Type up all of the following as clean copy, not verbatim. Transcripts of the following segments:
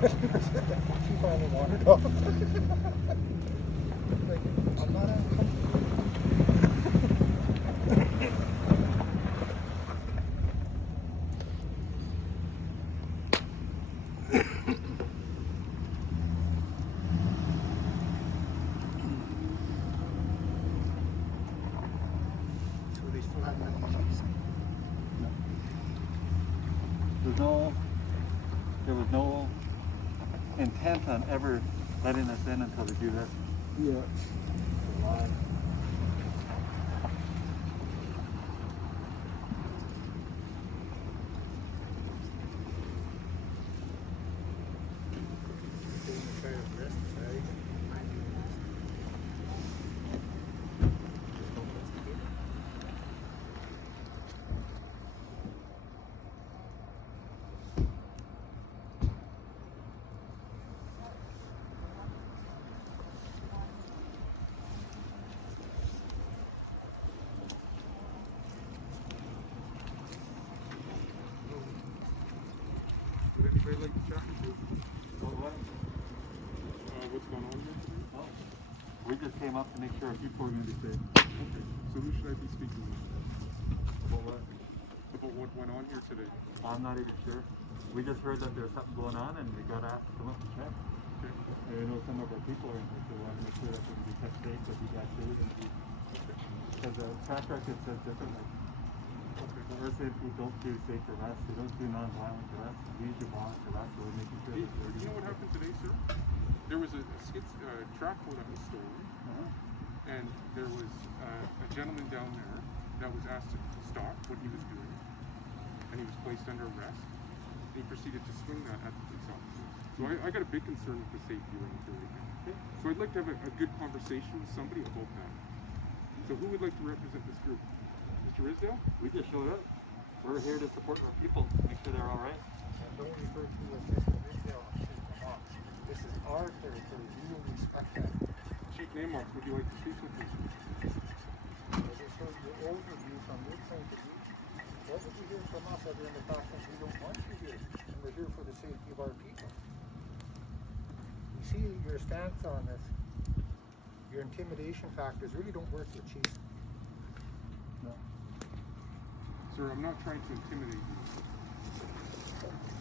She finally wandered off. Like, I'm not uncomfortable. So they still haven't done the chiefs? There was no intent on ever letting us in until they do this. Yeah. Would anybody like to chat with you? What's going on here today? We just came up to make sure our people are going to be safe. Okay. So who should I be speaking with? About what? About what went on here today? I'm not even sure. We just heard that there's something going on and we got asked to come up and check. Okay. And we know some of our people are in here, so we want to make sure that they can be kept safe, that you guys safe, and because the track record says differently. Okay. The RCMP don't do safe arrests, they don't do non-violent arrests, we usually bond arrests, so we're making sure that they're You know what happened today, sir? There was a track boat that was stolen, and there was a gentleman down there that was asked to stop what he was doing, and he was placed under arrest. And he proceeded to swing that at the police officer. So I got a big concern with the safety around here right now. So I'd like to have a good conversation with somebody about that. So who would like to represent this group? Mr. Risdale? We just showed up. We're here to support our people, make sure they're all right. And don't refer to us as Mr. Risdale or Chief Lamont. This is our territory. We will respect that. Chief Namos, would you like to speak with me? I just heard your overview from your point of view. What would you hear from us other than the fact that we don't want you here? And we're here for the safety of our people. You see your stance on this. Your intimidation factors really don't work with chiefs. No. Sir, I'm not trying to intimidate you.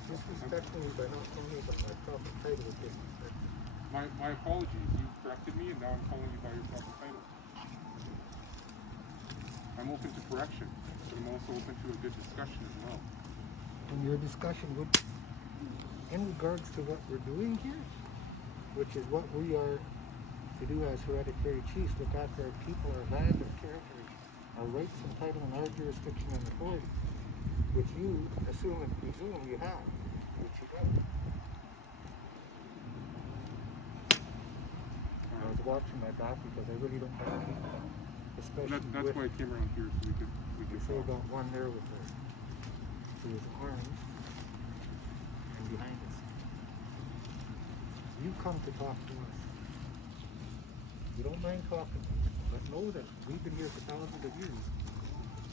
Disrespecting me by not telling me about my proper title is disrespectful. My apologies. You corrected me, and now I'm calling you by your proper title. I'm open to correction, but I'm also open to a good discussion as well. And your discussion would, in regards to what we're doing here, which is what we are to do as hereditary chiefs, look after our people, our land, our territory, our rights and title, and our jurisdiction and authority, which you assume and presume you have, which you don't. I was watching my back because I really don't like people, especially That's why I came around here, so we could say talk. about one there with his arms and behind us. You come to talk to us. You don't mind talking to us, but know that we've been here for thousands of years.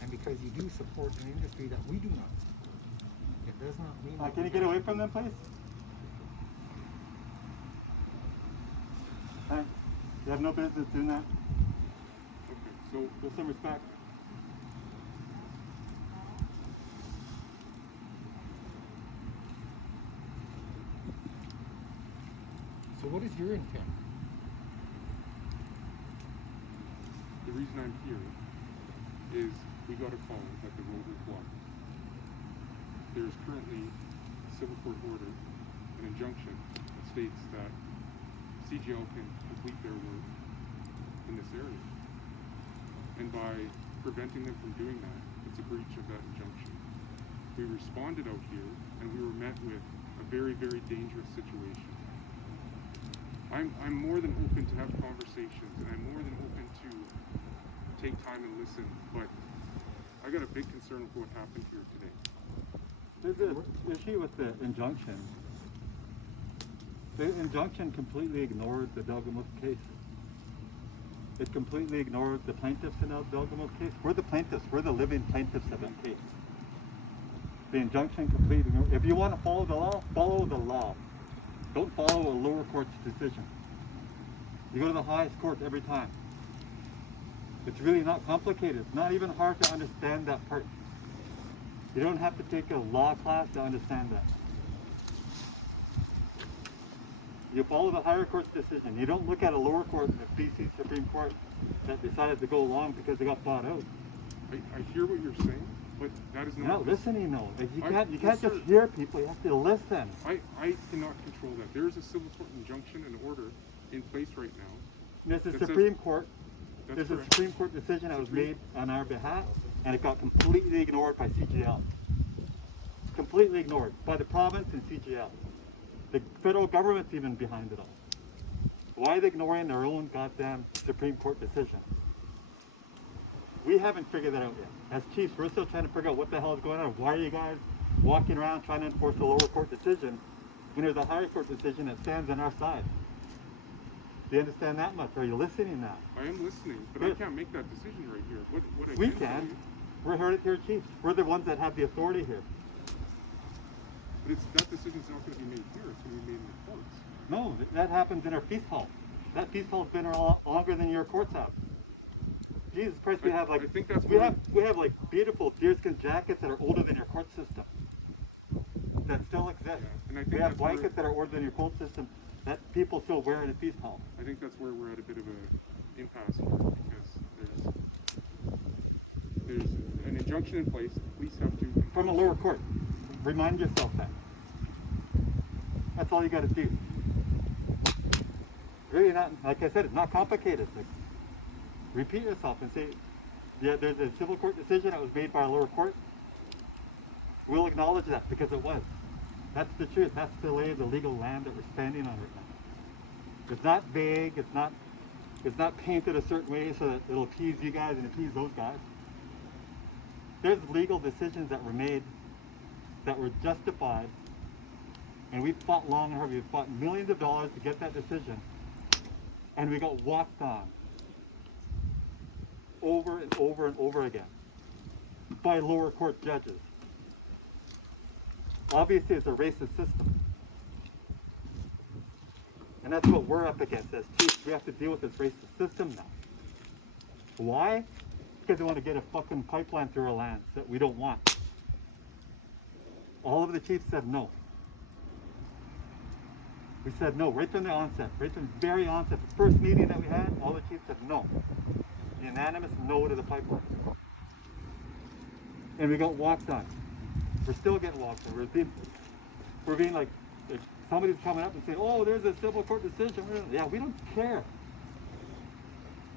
And because you do support an industry that we do not, it does not mean that Can you get away from them, please? Hey, you have no business doing that. Okay, so With some respect. So what is your intent? the reason I'm here is we got a call that the road was blocked. There is currently a civil court order, an injunction that states that CGL can complete their work in this area. And by preventing them from doing that, it's a breach of that injunction. We responded out here and we were met with a very, very dangerous situation. I'm more than open to have conversations, and I'm more than open to take time and listen, but I got a big concern with what happened here today. There's an issue with the injunction. The injunction completely ignored the Delgamuth case. It completely ignored the plaintiffs in the Delgamuth case. We're the plaintiffs. We're the living plaintiffs of that case. The injunction completely ignored. If you want to follow the law, follow the law. Don't follow a lower court's decision. You go to the highest court every time. It's really not complicated. It's not even hard to understand that part. You don't have to take a law class to understand that. You follow the higher court's decision. You don't look at a lower court, the BC Supreme Court, that decided to go along because they got bought out. I hear what you're saying, but that is You're not. not listening though. You I- can't yes, just sir. hear people. You have to listen. I cannot control that. There is a civil court injunction and order in place right now. There's a That says- Supreme Court. That's There's a correct. Supreme Court decision that was Supreme- made on our behalf, and it got completely ignored by CGL. Completely ignored by the province and CGL. The federal government's even behind it all. Why are they ignoring their own goddamn Supreme Court decision? We haven't figured that out yet. As chiefs, we're still trying to figure out what the hell is going on. Why are you guys walking around trying to enforce the lower court decision when there's a higher court decision that stands on our side? Do you understand that much? Are you listening now? I am listening, but Good. I can't make that decision right here. What I We can tell can. you- We're hereditary chiefs. We're the ones that have the authority here. But that decision's not going to be made here. It's going to be made in the courts. No, that happens in our feast hall. That feast hall's been a lot longer than your courts have. Jesus Christ, we I- have like I think that's we where- have like beautiful deerskin jackets that are older than your court system. That still exist. Yeah, and I think We have that's where- blankets that are older than your court system that people still wear in a feast hall. I think that's where we're at a bit of an impasse here because there's an injunction in place. The police have to From a lower court. Remind yourself that. That's all you got to do. Really not, like I said, it's not complicated. Like, repeat yourself and say, yeah, there's a civil court decision that was made by a lower court. We'll acknowledge that because it was. That's the truth. That's the lay of the legal land that we're standing on right now. It's not vague. It's not painted a certain way so that it'll appease you guys and appease those guys. There's legal decisions that were made that were justified, and we fought long and hard. We fought millions of dollars to get that decision, and we got walked on over and over and over again by lower court judges. Obviously, it's a racist system, and that's what we're up against as chiefs. We have to deal with this racist system now. Why? Because they want to get a fucking pipeline through our lands that we don't want. All of the chiefs said no. We said no right from the onset, right from the very onset. The first meeting that we had, all the chiefs said no. Unanimous no to the pipeline. And we got walked on. We're still getting walked on. We're being like somebody's coming up and saying, oh, there's a civil court decision. Yeah, we don't care.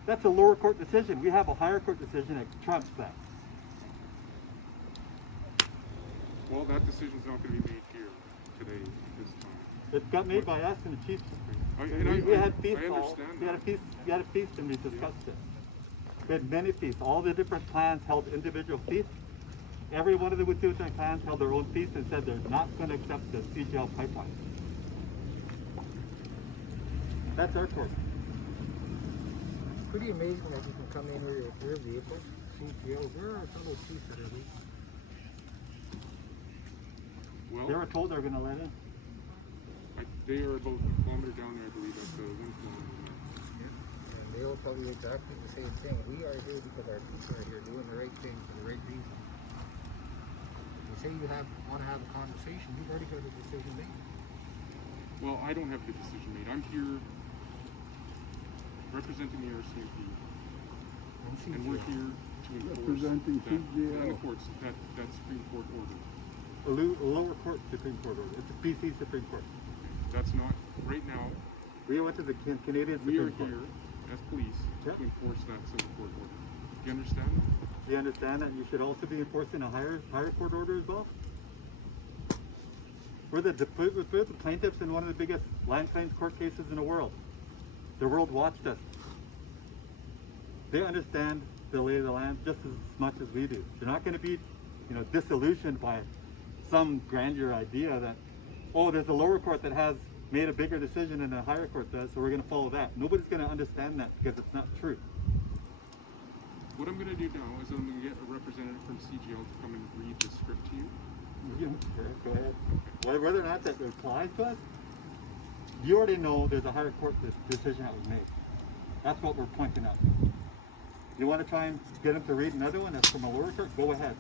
That's a lower court decision. We have a higher court decision that trumps that. Well, that decision's not going to be made here today at this time. It got made by us and the chiefs. We had feasts. I understand We had a that. feast. We had a feast and we discussed it. We had many feasts. All the different clans held individual feasts. Every one of the Wetsuweten clans held their own feast and said they're not going to accept the CGL pipeline. That's our court. Pretty amazing that you can come in here with your vehicle, CGL. Where are our fellow chiefs that are leaving? They Well, were told they were going to let in. they are about a kilometer down there, I believe, at the wind tunnel. And they'll tell you exactly the same thing. We are here because our people are here doing the right thing for the right reason. You say you want to have a conversation, you've already got a decision made. Well, I don't have the decision made. I'm here representing the RCMP, and we're here to enforce Representing that, CGL. and of course, that Supreme Court order. A lower court Supreme Court order. It's a BC Supreme Court. That's not, right now, We went to the Canadian we are Supreme Court. here as police Yeah. to enforce that civil court order. Do you understand that? Do you understand that you should also be enforcing a higher court order as well? We're the plaintiffs in one of the biggest land claims court cases in the world. The world watched us. They understand the lay of the land just as much as we do. They're not going to be, disillusioned by some grandeur idea that, oh, there's a lower court that has made a bigger decision than a higher court does, so we're going to follow that. Nobody's going to understand that because it's not true. What I'm going to do now is I'm going to get a representative from CGL to come and read the script to you. Go ahead. Whether or not that applies to us, You already know there's a higher court decision that was made. That's what we're pointing out. You want to try and get him to read another one that's from a lower court? Go ahead.